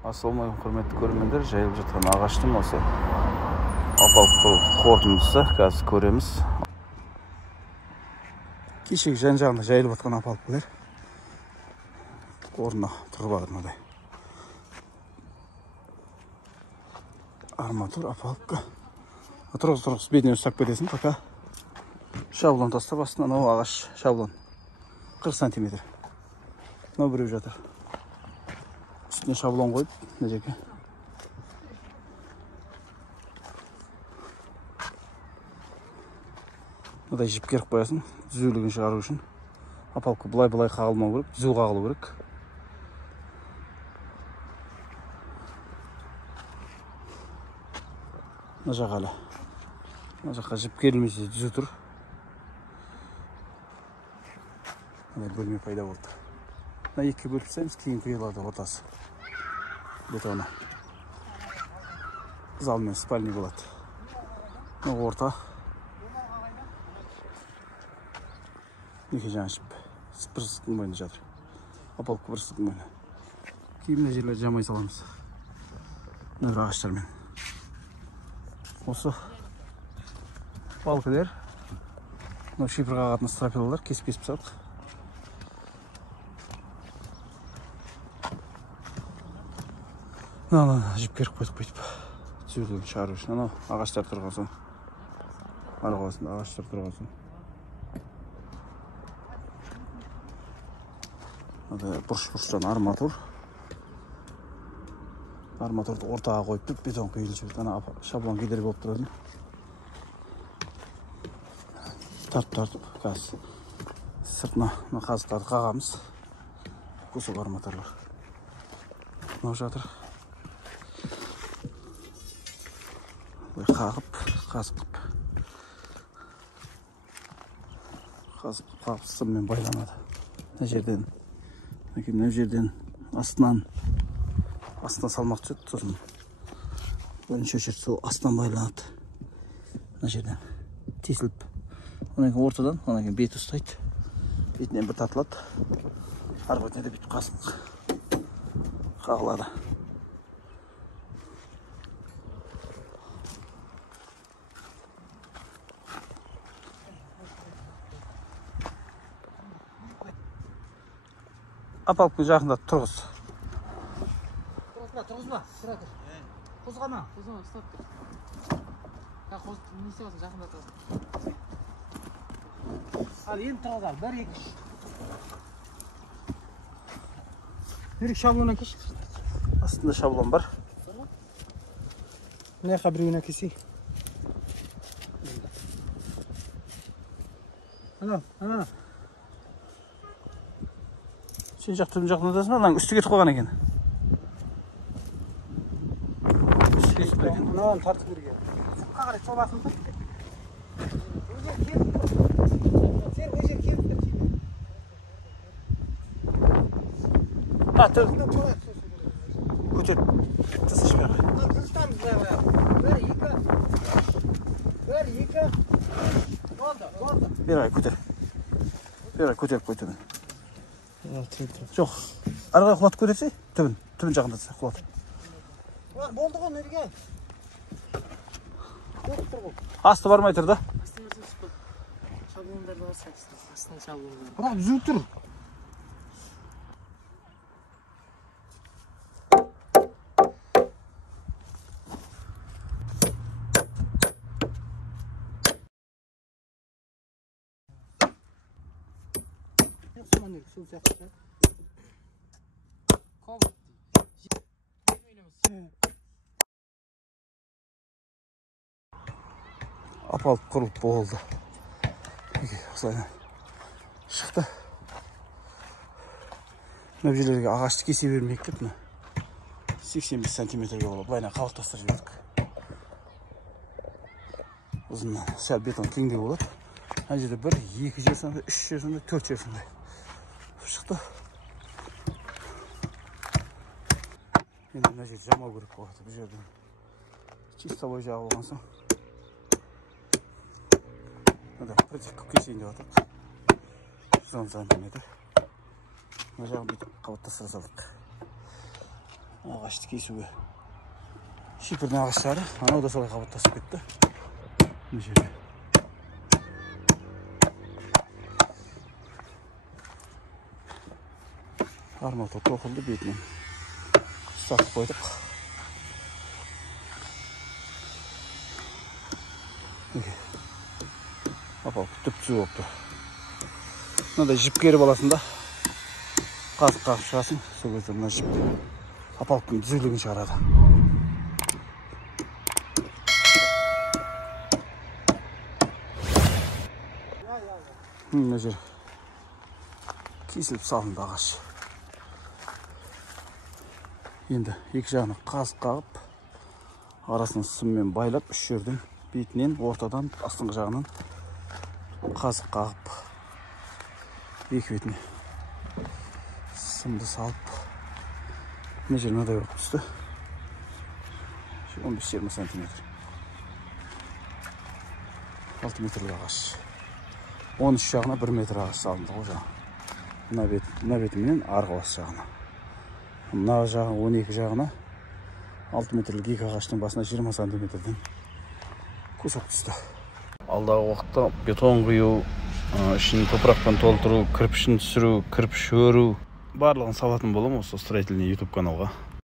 Assalamualaikum құрметті көрермендер, жайылып жатқан ағаштың осы апалық қорытындысы қазір көреміз. Кешегі жан-жағында жайылып жатқан апалықтар орнына тұрып алды мынадай. Арматур апалыққа. Тұрғыз бетіне ұстап кетесің, пока шаблон тастап астына. Мынау ағаш шаблон 40 сантиметр. Мынау біреу жатыр. Üstüne şablon koyup necek ki? Mınaдай jip kerip koyasın, düzülügün çıkarуу üçün. Апалыкка былай кагылмау керек, түзүү кагылуу керек. Мына жака эле. Мына жака жип керилмесе түзүү тур. Мына бөлме пайда болду. Мына экиге бөлүп тастайбыз, кийин кыйылады ортасы. Бетона. Зал мен спальный болады. Мына орта. Екі жаңа жіп. Бір сыздың бойында жатыр. Апалыққа бір сыздың бойында. Кейін мына жерлерді жамай саламыз. Мына бір ағаштармен. Осы балкілер. Мына шипір қағатын стропилалар кесіп салдық. Мына жіп керіп қойдық бүйтіп. Түзелігін шығару үшін. Анау ағаштар тұрған соң. Арқасында ағаштар тұрған соң. Бұрыш-бұрыштан арматур. Арматурды ортаға қойып, бетон құйылып жүрді. Ана шаблон кедергі болып тұрады. Тартып, қазір сыртына қазықтарды қағамыз. Кусок арматурлар. Мынау жатыр. Қағып, қағып сыммен байланады. Мына жерден астынан салмақ түседі, сосын бірінші очередь сол астынан байланады. Мына жерден тесіліп, онан кейін ортадан, онан кейін бет ұстайды. Бетінен бір татылады. Арғы бетіне де бүйтіп қағылады. Апалықтың жақында тұрғыз. Тұрғызба, тұра тұр. Қозғама, ұстап тұр. Не істеватсың, жақында тұр. Ал, енді тұрғыз ал, 1, 2, 3. Берік шаблоннан кеш. Астында шаблон бар. Мына жаққа біреуін әкелсей. Ана. Сен жақтың жағындасың, анаң үсті кетіп қойған екен. Мынауын тартып берген. Сыртқа қарай сол басын тұр. Сен өжер келіп тұр. Көтеріп. Тысыш бәрі. Тыстамыз бәрі. 1, 2. Болды. Берай, көтеріп қой түбін. Жоқ, арғай құлат көтерсе, түбін жағында құлат. Болды ғой, нерге? Асты бармай тұр да? Шаблондарды басқа, астын шаблондарды. Бірақ зүу тұр. Сол сияқты. Апалық құрылып болды. Осылайынан шықты. Мына жерлерге ағашты кесе бермек деп, 85 сантиметрге болады. Былайынан қалықтастырып жібердік. Ұзыннан сәл бетон кеңдеу болады. Ана жерде 1, 2 жер сондай, 3 жер сондай, 4 жер сондай. Шықты. Енді мына жерді жамау керек болады. Бұл жерден чистовой жағы болған соң. Мына противка кесейін деп атық. 110 сантиметр. Мына жағын бүйтіп қабаттастыра салдық. ағашты кесуге. Шипірдің ағаштары анау да солай қабаттасып кетті. Мына жерде. Арматура тоқылды бетінен. Сатып қойдық. Апал түп-түзу болып тұр. Мынандай жіп керіп аласың да. Қазық қағып шығасың. Сол кезде мына жіпті апалықтың түзулігін шығарады. Мына жер кесіліп салынды ағаш. Енді екі жағына қазық қағып, арасын сыммен байлап, үш жерден бетінен, ортадан, астыңғы жағынан қазық қағып, екі бетіне сымды салып, мына жер мынадай болып түсті. 15-20 сантиметр. 6 метрлік ағаш. 13 жағына 1 метр ағаш салынды ғой жаңа. Мына бетімен арғы бас жағына. Мына жағы 12 жағына 6 метрлік екі ағаштың басына 20 сантиметрден көсіп түсті. Алдағы уақытта бетон құю, ішін топырақпен толтыру, кірпішін түсіру, кірпіш өру барлығын салатын боламын осы строительный YouTube каналға.